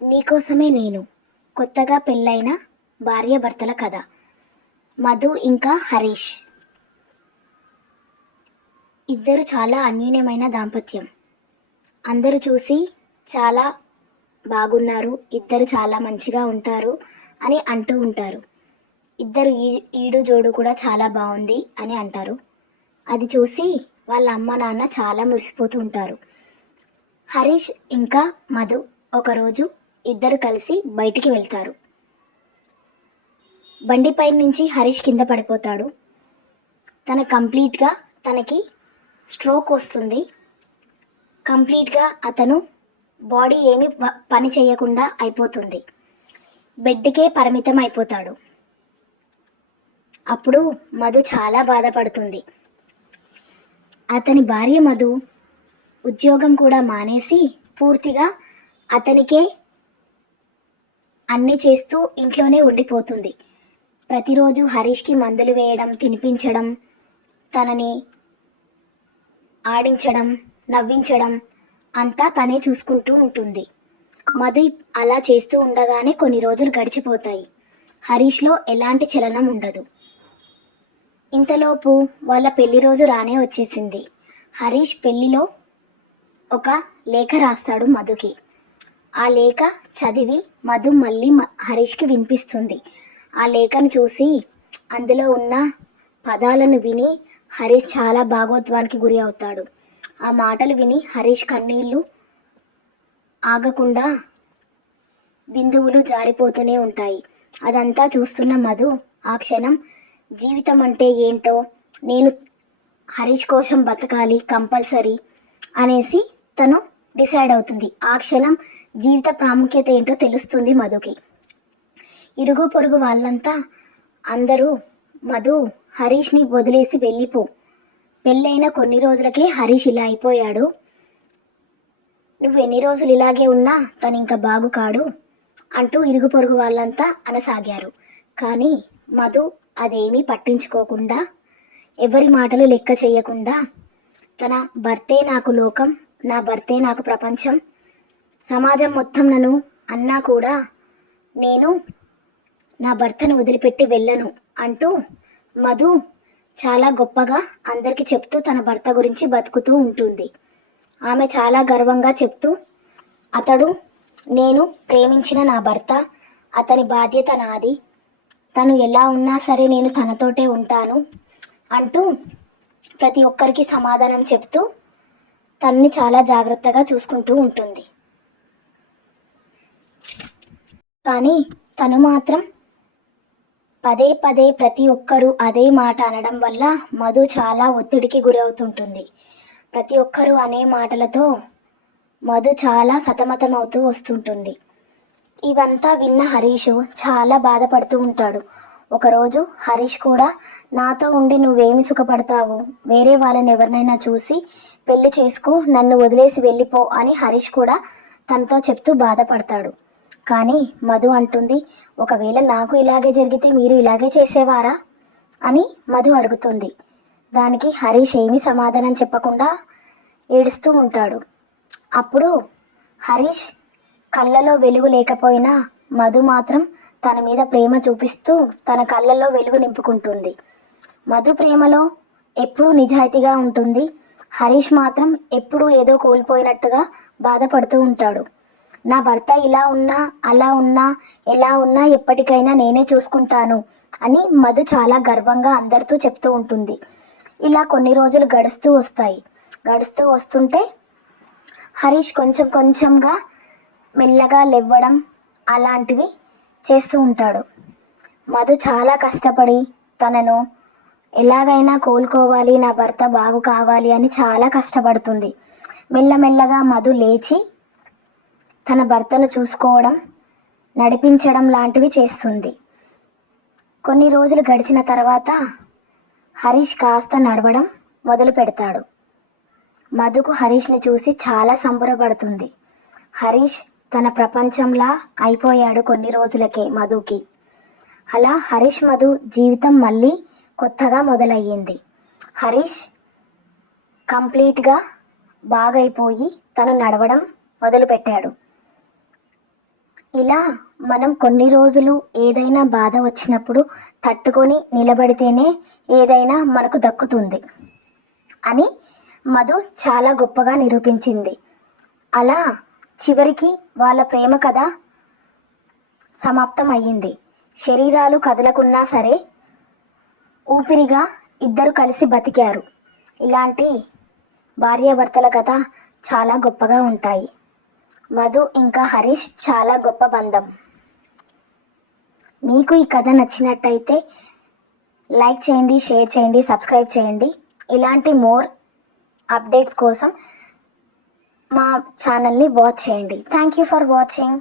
నీకోసమే నేను కొత్తగా పెళ్ళైన భార్యాభర్తల కథ. మధు ఇంకా హరీష్ ఇద్దరు చాలా అన్యోన్యమైన దాంపత్యం. అందరూ చూసి చాలా బాగున్నారు, ఇద్దరు చాలా మంచిగా ఉంటారు అని అంటూ ఉంటారు. ఇద్దరు ఈడు జోడు కూడా చాలా బాగుంది అని అంటారు. అది చూసి వాళ్ళ అమ్మ నాన్న చాలా మురిసిపోతూ ఉంటారు. హరీష్ ఇంకా మధు ఒకరోజు ఇద్దరు కలిసి బయటికి వెళ్తారు. బండిపై నుంచి హరీష్ కింద పడిపోతాడు. తనకి స్ట్రోక్ వస్తుంది. కంప్లీట్గా అతను బాడీ ఏమీ పని చేయకుండా అయిపోతుంది. బెడ్కే పరిమితం అయిపోతాడు. అప్పుడు మధు చాలా బాధపడుతుంది. అతని భార్య మధు ఉద్యోగం కూడా మానేసి పూర్తిగా అతనికే అన్నీ చేస్తూ ఇంట్లోనే ఉండిపోతుంది. ప్రతిరోజు హరీష్కి మందులు వేయడం, తినిపించడం, తనని ఆడించడం, నవ్వించడం అంతా తనే చూసుకుంటూ ఉంటుంది. మధు అలా చేస్తూ ఉండగానే కొన్ని రోజులు గడిచిపోతాయి. హరీష్లో ఎలాంటి చలనం ఉండదు. ఇంతలోపు వాళ్ళ పెళ్లి రోజు రానే వచ్చేసింది. హరీష్ పెళ్లిలో ఒక లేఖ రాస్తాడు మధుకి. ఆ లేఖ చదివి మధు మళ్ళీ హరీష్కి వినిపిస్తుంది. ఆ లేఖను చూసి అందులో ఉన్న పదాలను విని హరీష్ చాలా భాగోద్వానికి గురి అవుతాడు. ఆ మాటలు విని హరీష్ కన్నీళ్లు ఆగకుండా బిందువులు జారిపోతూనే ఉంటాయి. అదంతా చూస్తున్న మధు ఆ క్షణం జీవితం అంటే ఏంటో, నేను హరీష్ కోసం బతకాలి కంపల్సరీ అనేసి తను డిసైడ్ అవుతుంది. ఆ క్షణం జీవిత ప్రాముఖ్యత ఏంటో తెలుస్తుంది మధుకి. ఇరుగు పొరుగు వాళ్ళంతా అందరూ మధు హరీష్ని వదిలేసి వెళ్ళిపో, పెళ్ళైన కొన్ని రోజులకే హరీష్ ఇలా అయిపోయాడు, నువ్వు ఎన్ని రోజులు ఇలాగే ఉన్నా తను ఇంకా బాగు కాడు అంటూ ఇరుగు పొరుగు వాళ్ళంతా అనసాగారు. కానీ మధు అదేమీ పట్టించుకోకుండా, ఎవరి మాటలు లెక్క చేయకుండా, తన భర్తే నాకు లోకం, నా భర్తే నాకు ప్రపంచం, సమాజం మొత్తం నన్ను అన్నా కూడా నేను నా భర్తను వదిలిపెట్టి వెళ్ళను అంటూ మధు చాలా గొప్పగా అందరికీ చెప్తూ తన భర్త గురించి బతుకుతూ ఉంటుంది. ఆమె చాలా గర్వంగా చెప్తూ, అతడు నేను ప్రేమించిన నా భర్త, అతని బాధ్యత నాది, తను ఎలా ఉన్నా సరే నేను తనతోటే ఉంటాను అంటూ ప్రతి ఒక్కరికి సమాధానం చెప్తూ తన్ని చాలా జాగ్రత్తగా చూసుకుంటూ ఉంటుంది. కానీ తను మాత్రం పదే పదే ప్రతి ఒక్కరూ అదే మాట అనడం వల్ల మధు చాలా ఒత్తిడికి గురవుతుంటుంది. ప్రతి ఒక్కరూ అనే మాటలతో మధు చాలా సతమతమవుతూ వస్తుంటుంది. ఇవంతా విన్న హరీష్ చాలా బాధపడుతూ ఉంటాడు. ఒకరోజు హరీష్ కూడా, నాతో ఉండి నువ్వేమి సుఖపడతావు, వేరే వాళ్ళని ఎవరినైనా చూసి పెళ్లి చేసుకో, నన్ను వదిలేసి వెళ్ళిపో అని హరీష్ కూడా తనతో చెప్తూ బాధపడతాడు. కానీ మధు అంటుంది, ఒకవేళ నాకు ఇలాగే జరిగితే మీరు ఇలాగే చేసేవారా అని మధు అడుగుతుంది. దానికి హరీష్ ఏమీ సమాధానం చెప్పకుండా ఏడుస్తూ ఉంటాడు. అప్పుడు హరీష్ కళ్ళలో వెలుగు లేకపోయినా మధు మాత్రం తన మీద ప్రేమ చూపిస్తూ తన కళ్ళల్లో వెలుగు నింపుకుంటుంది. మధు ప్రేమలో ఎప్పుడూ నిజాయితీగా ఉంటుంది. హరీష్ మాత్రం ఎప్పుడూ ఏదో కోల్పోయినట్టుగా బాధపడుతూ ఉంటాడు. నా భర్త ఇలా ఉన్నా, అలా ఉన్నా, ఎలా ఉన్నా ఎప్పటికైనా నేనే చూసుకుంటాను అని మధు చాలా గర్వంగా అందరితో చెప్తూ ఉంటుంది. ఇలా కొన్ని రోజులు గడుస్తూ వస్తుంటే హరీష్ కొంచెం కొంచెంగా మెల్లగా లేవడం అలాంటివి చేస్తూ ఉంటాడు. మధు చాలా కష్టపడి తనను ఎలాగైనా కోలుకోవాలి, నా భర్త బాగు కావాలి అని చాలా కష్టపడుతుంది. మెల్లమెల్లగా మధు లేచి తన భర్తను చూసుకోవడం, నడిపించడం లాంటివి చేస్తుంది. కొన్ని రోజులు గడిచిన తర్వాత హరీష్ కాస్త నడవడం మొదలు పెడతాడు. మధుకు హరీష్ని చూసి చాలా సంబరపడుతుంది. హరీష్ తన ప్రపంచంలా అయిపోయాడు కొన్ని రోజులకే మధుకి. అలా హరీష్ మధు జీవితం మళ్ళీ కొత్తగా మొదలయ్యింది. హరీష్ కంప్లీట్గా బాగైపోయి తను నడవడం మొదలుపెట్టాడు. ఇలా మనం కొన్ని రోజులు ఏదైనా బాధ వచ్చినప్పుడు తట్టుకొని నిలబడితేనే ఏదైనా మనకు దక్కుతుంది అని మధు చాలా గొప్పగా నిరూపించింది. అలా చివరికి వాళ్ళ ప్రేమ కథ సమాప్తం అయ్యింది. శరీరాలు కదలకున్నా సరే ఊపిరిగా ఇద్దరు కలిసి బతికారు. ఇలాంటి భార్యాభర్తల కథ చాలా గొప్పగా ఉంటాయి. మధు ఇంకా హరీష్ చాలా గొప్ప బంధం. మీకు ఈ కథ నచ్చినట్టయితే లైక్ చేయండి, షేర్ చేయండి, సబ్స్క్రైబ్ చేయండి. ఇలాంటి మోర్ అప్డేట్స్ కోసం మా ఛానల్ని వాచ్ చేయండి. Thank you for watching.